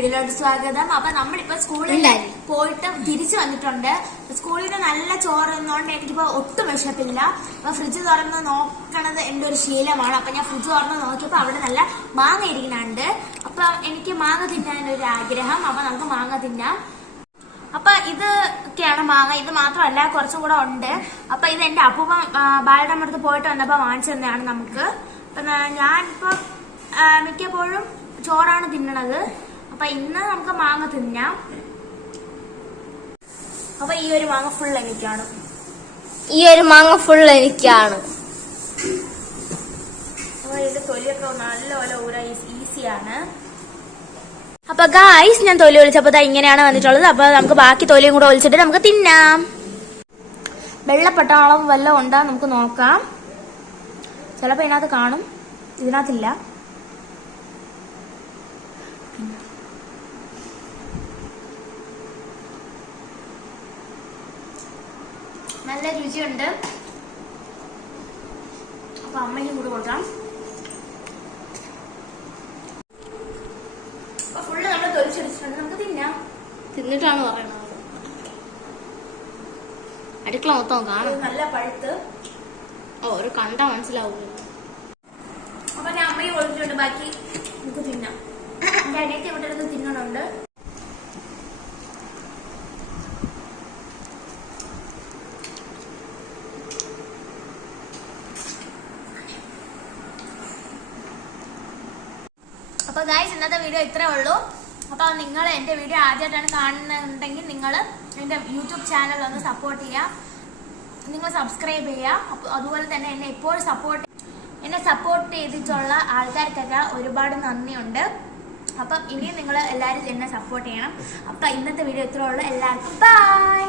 വീഡിയോയിലോട്ട് സ്വാഗതം. അപ്പൊ നമ്മളിപ്പോ സ്കൂളിൽ പോയിട്ട് തിരിച്ചു വന്നിട്ടുണ്ട്. സ്കൂളിൽ നല്ല ചോറ് നിന്നോണ്ട് എനിക്കിപ്പോ ഒട്ടും വിശപ്പില്ല. അപ്പൊ ഫ്രിഡ്ജ് തുറന്ന് നോക്കണത് എന്റെ ഒരു ശീലമാണ്. അപ്പൊ ഞാൻ ഫ്രിഡ്ജ് തുറന്ന് നോക്കിയപ്പോ അവിടെ നല്ല മാങ്ങ ഇരിക്കുന്നുണ്ട്. അപ്പൊ എനിക്ക് മാങ്ങ തിന്നാനൊരു ആഗ്രഹം. അപ്പൊ നമുക്ക് മാങ്ങ തിന്നാം. അപ്പൊ ഇതൊക്കെയാണ് മാങ്ങ. ഇത് മാത്രമല്ല കുറച്ചും കൂടെ ഉണ്ട്. അപ്പൊ ഇത് എന്റെ അപ്പൂപ്പൻ ബാലയുടെ അടുത്ത് പോയിട്ട് വന്നപ്പോ വാങ്ങിച്ചു തന്നെയാണ് നമുക്ക്. അപ്പൊ ഞാനിപ്പോ മിക്കപ്പോഴും ചോറാണ് തിന്നണത്. അപ്പൊ ഇന്ന് നമുക്ക് മാങ്ങ തിന്നാം. അപ്പൊ ഈ ഒരു മാങ്ങ ഫുൾ എനിക്കാണ്. അപ്പൊ ഇത് തൊലിയൊക്കെ നല്ലപോലെ ഊരാ ഈസിയാണ്. അപ്പൊ ഗായ്സ് ഞാൻ തൊലി ഒളിച്ചപ്പോ ഇങ്ങനെയാണ് വന്നിട്ടുള്ളത്. അപ്പൊ നമുക്ക് ബാക്കി തൊലിയും കൂടെ ഒളിച്ചിട്ട് നമുക്ക് തിന്നാം. വെള്ളപ്പട്ടാളം വല്ലതും ഉണ്ടാ നമുക്ക് നോക്കാം. ചിലപ്പോ ഇതിനകത്ത് കാണും, ഇതിനകത്തില്ല. നല്ല രുചിയുണ്ട്. അപ്പൊ അമ്മയ്ക്കും കൂടെ കൊടുക്കാം. അപ്പൊ ഫുള്ള് നമ്മൾ തൊലിച്ചെടുത്തിട്ടുണ്ട്. നമുക്ക് തിന്നാം. തിന്നിട്ടാണ് പറയണത്. അടുക്കള മൊത്തം കാണും. നല്ല പഴുത്ത് ഒരു കണ്ട മനസ്സിലാവും. അപ്പൊ ഞാൻ അമ്മയും കൊടുത്തിട്ടുണ്ട്. ബാക്കി നമുക്ക് തിന്നാം. എന്റെ അനിയത്തി ഇവിടെ ഇരുന്ന് തിന്നണുണ്ട്. അപ്പൊ ഗായ്സ് ഇന്നത്തെ വീഡിയോ ഇത്രേ ഉള്ളൂ. അപ്പൊ നിങ്ങൾ എന്റെ വീഡിയോ ആദ്യമായിട്ടാണ് കാണുന്നുണ്ടെങ്കിൽ നിങ്ങൾ എന്റെ യൂട്യൂബ് ചാനൽ ഒന്ന് സപ്പോർട്ട് ചെയ്യുക. നിങ്ങൾ സബ്സ്ക്രൈബ് ചെയ്യുക. അപ്പൊ അതുപോലെ തന്നെ എന്നെ എപ്പോഴും സപ്പോർട്ട് ചെയ്തിട്ടുള്ള ആൾക്കാർക്കൊക്കെ ഒരുപാട് നന്ദിയുണ്ട്. അപ്പം ഇനിയും നിങ്ങൾ എല്ലാവരും എന്നെ സപ്പോർട്ട് ചെയ്യണം. അപ്പൊ ഇന്നത്തെ വീഡിയോ ഇത്രേ ഉള്ളൂ. എല്ലാവർക്കും ബൈ.